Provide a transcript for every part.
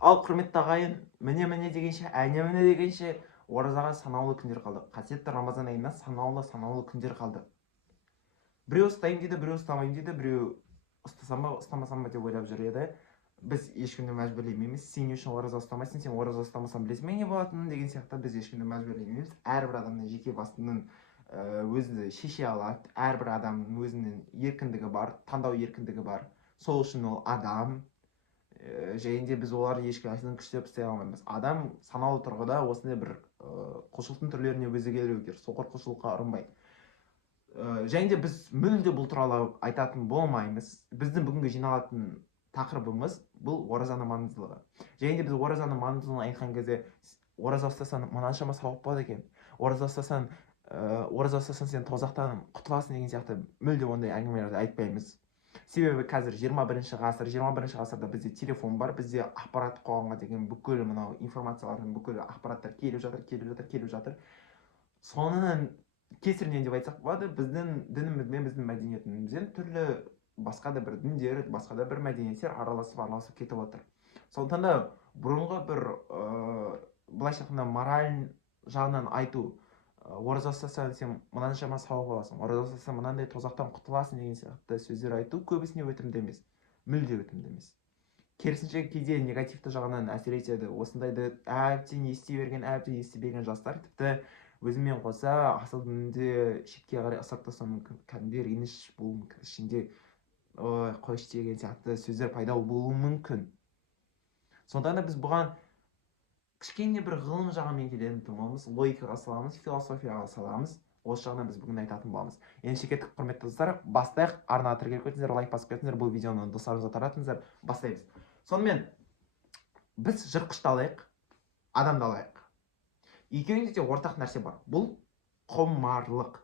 Ал құрметті ағайын, міне дегенше, әне дегенше, оразаға санаулы күндер қалды. Қасиетті Рамазан айына санаулы күндер қалды. Біреу ұстаймын дейді, біреу ұстамаймын дейді, біреу ұстасам ба, ұстамасам ба деп ойлап жүр еді. Біз ешкімді мәжбүрлемейміз. Сен үшін ораза ұстамайсың, сен ораза ұстамасаң білесің бе не болатынын деген сияқты біз ешкімді мәжбүрлемейміз. Әрбір адамның жеке басының өзі шеше алады. Әрбір адамның өзінің еркіндігі бар, таңдау еркіндігі бар. Сол үшін ол адам. Және де біз оларды ешқайсысын күштеп істей алмаймыз. Адам санаулы тұрғыда осындай бір құлшылықтың түрлеріне өзі келуі керек. соқыр құлшылыққа ұрынбайды. Және де біз мүлде бұл туралы айтатын болмаймыз. Біздің бүгінгі жиналатын тақырыбымыз бұл оразаның маңыздылығы. Және де біз оразаның маңыздылығын айтқан кезде ораза ұстасаң мынаншама сауап болады екен. Ораза ұстасаң сен тозақтан құтыласың деген сияқты мүлде ондай әңгімелерді айтпаймыз. Себебі қазір 21 ғасырда бізде телефон бар, бізде ақпарат қоғамға деген бүкіл мынау информациялардың бүкіл ақпараттар келіп жатыр. Соның кесірінен деп айтсақ болады, біздің дінімізбен, біздің мәдениетімізбен түрлі басқа да бір діндер, басқа да бір мәдениеттер араласып кетіп отыр. Сондықтан да бұрынғы бір былайша айтқанда мораль жағынан айту, ораза ұстасаң сен мынаншама сауап аласың, ораза ұстасаң мынандай тозақтан құтыласың деген сияқты сөздер айту көбісіне өтімді емес, мүлде өтімді емес. Керісінше кейде негативті жағынан әсер етеді. Осындайды әбден ести берген жастар тіпті өзімен қоса асыл дінді шетке қарай ысырып тастауы мүмкін. Кәдімгідей реніш болуы мүмкін, ішінде ой қойшы деген сияқты сөздер пайда болуы мүмкін. Сондықтан да біз бұған кішкене бір ғылым жағымен келетін тұмамыз, логикаға саламыз, философияға саламыз. Осы жағынан біз бүгін айтатын боламыз. Ендеше кеттік, құрметті достар, бастайық. Арнаға тіркеліп кетіңіздер, лайк басып кетіңіздер, бұл видеоны достарыңызға таратыңыздар. Бастаймыз. Сонымен біз жыртқышты алайық, адамды алайық. Екеуінде де ортақ нәрсе бар. Бұл құмарлық.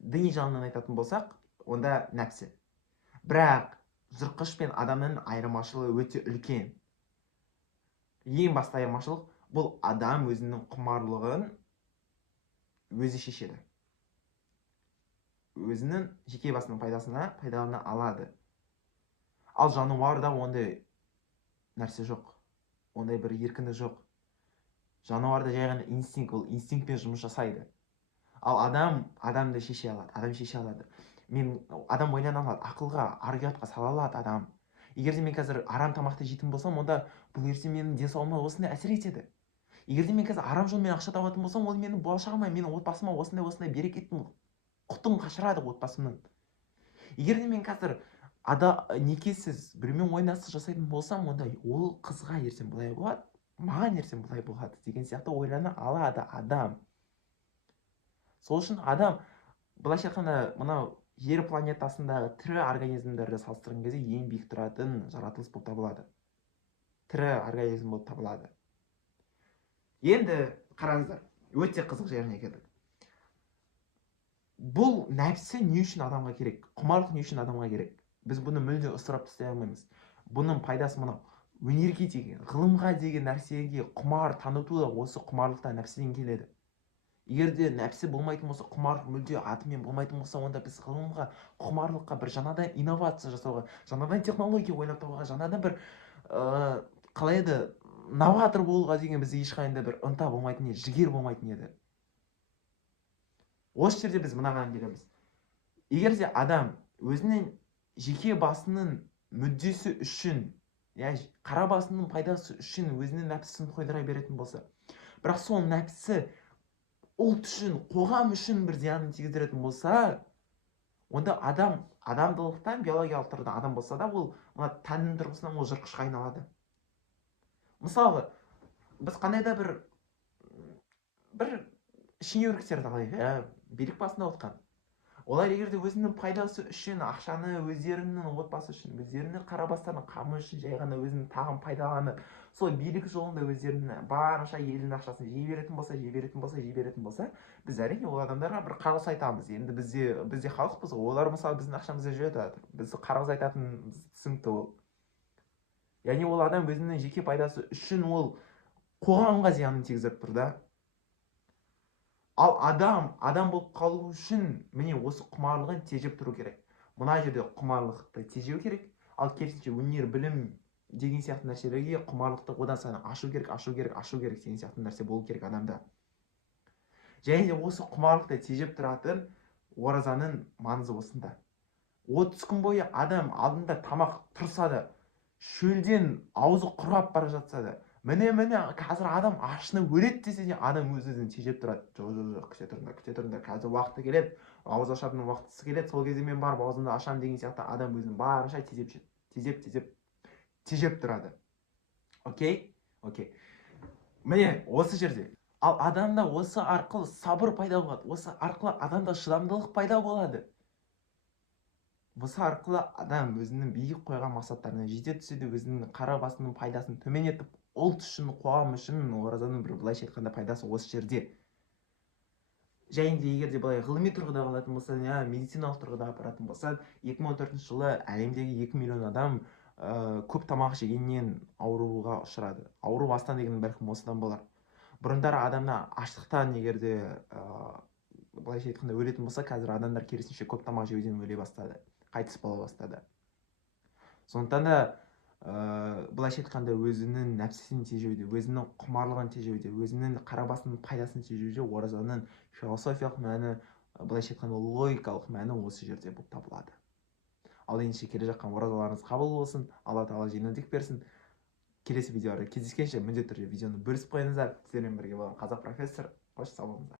Діни жағынан айтатын болсақ, онда нәпсі. Бірақ жыртқыш пен адамның айырмашылығы өте үлкен. Ең басты айырмашылық бұл адам өзінің құмарлығын өзі шешеді. Өзінің жеке басының пайдалана алады. Ал жануарда ондай нәрсе жоқ. Ондай бір еркіндік жоқ. Жануарда жай ғана инстинкт, ол инстинктпен жұмыс жасайды. Ал адамды шеше алады. Адам ойлана алады, ақылға, ар-ұятқа сала алады адам. Егер де мен қазір арам тамақты жейтін болсам, онда бұл ертең менің денсаулығыма осындай әсер етеді. Егер де мен қазір арам жолмен ақша табатын болсам, ол менің болашағыма, менің отбасыма осындай берекетін құтын қашырады отбасымның. Егер де мен қазір некесіз біреумен ойнастық жасайтын болсам, онда ол қызға ертең былай болады, маған ертең былай болады деген сияқты ойлана алады адам. Сол үшін адам, былайша айтқанда, мынау жер планетасындағы тірі организмдерді салыстырған кезде ең биік тұратын жаратылыс болып табылады. Тірі организм болып табылады. Енді қараңыздар, өте қызық жеріне келдік. Бұл нәпсі не үшін адамға керек? Құмарлық не үшін адамға керек? Біз бұны мүлде ысырап тастай алмаймыз. Бұның пайдасы мынау. Өнерге деген, ғылымға деген нәрсеге құмар таныту да осы құмарлықта нәпсіден келеді. Егер де нәпсі болмайтын болса, құмарлық мүлде атымен болмайтын болса, онда біз ғылымға, құмарлыққа бір жаңадан инновация жасауға, жаңадан технология ойлап табуға, жаңадан бір қалай еді, новатор болуға деген бізде ешқайда бір ынта болмайтын еді, жігер болмайтын еді. Осы жерде біз мынаған келеміз. Егер де адам өзінің жеке басының мүддесі үшін, қара басының пайдасы үшін өзінің нәпсісін қойдыра беретін болса, бірақ сол нәпсі ұлт үшін, қоғам үшін бір зиянын тигізетін болса, онда адамдылықтан, биологиялық тұрғыдан адам болса да, ол тәннің тұрғысынан ол жыртқышқа айналады. Мысалы, біз қандай да бір шенеуніктерді алайық, билік басында отқан. Олар егер де өзінің пайдасы үшін, ақшаны өздерінің отбасы үшін, өздерінің қарабастарының қамы үшін жай ғана өзінің тағын пайдаланып, сол билік жолында өздерінің барынша елдің ақшасын жей беретін болса, біз әрине ол адамдарға бір қарғыс айтамыз. Енді бізде халықпыз, олар мысалы біздің ақшамызды жеп жатыр. Біз қарғыс айтатын түсінікті ол. Яғни ол адам өзінің жеке пайдасы үшін ол қоғамға зиянын тигізіп тұр да. Ал адам болып қалу үшін міне осы құмарлығын тежеп тұру керек. Мына жерде құмарлықты тежеу керек, ал керісінше өнер, білім деген сияқты нәрселерге, құмарлықты одан сайын ашу керек деген сияқты нәрсе болу керек адамда. Және де осы құмарлықты тежеп тұратын оразаның маңызы осында. 30 күн бойы адам алдында тамақ тұрса да, шөлден аузы құрғап бара жатса да, міне қазір адам ашынып өледі десе де, адам өз-өзін тежеп тұрады. Жоқ, күте тұрыңдар, қазір уақыты келеді, ауыз ашатын уақытысы келеді, сол кезде мен барып аузымды ашамын деген сияқты адам өзін барынша тежеп тұрады. Окей? Міне осы жерде. Ал адамда осы арқылы сабыр пайда болады, осы арқылы адамда шыдамдылық пайда болады. Осы арқылы адам өзінің биік қойған мақсаттарына жете түседі, өзінің қара басының пайдасын төмен етіп, ұлт үшін, қоғам үшін оразаның бір былайша айтқанда пайдасы осы жерде. Және де егер де былай ғылыми тұрғыда алатын болса, медициналық тұрғыда апаратын болса, 2014 жылы әлемдегі 2 миллион адам көп тамақ жегеннен ауруға ұшырады. Ауру астан деген бәлкім осыдан болар. Бұрындары адамда аштықтан егер де былайша айтқанда өлетін болса, қазір адамдар керісінше көп тамақ жеуден өле бастады, қайтыс бола бастады. Сондықтан да былайша айтқанда өзінің нәпсісін тежеуде, өзінің құмарлығын тежеуде, өзінің қара басының пайдасын тежеуде оразаның философиялық мәні, былайша айтқанда логикалық мәні осы жерде болып табылады. Ал ендеше келе жатқан оразаларыңыз қабыл болсын, Алла тағала жеңілдік берсін. Келесі видеода кездескенше міндетті түрде видеоны бөлісіп қойыңыздар. Сіздермен бірге болған қазақ профессор. Қош сау болыңыздар.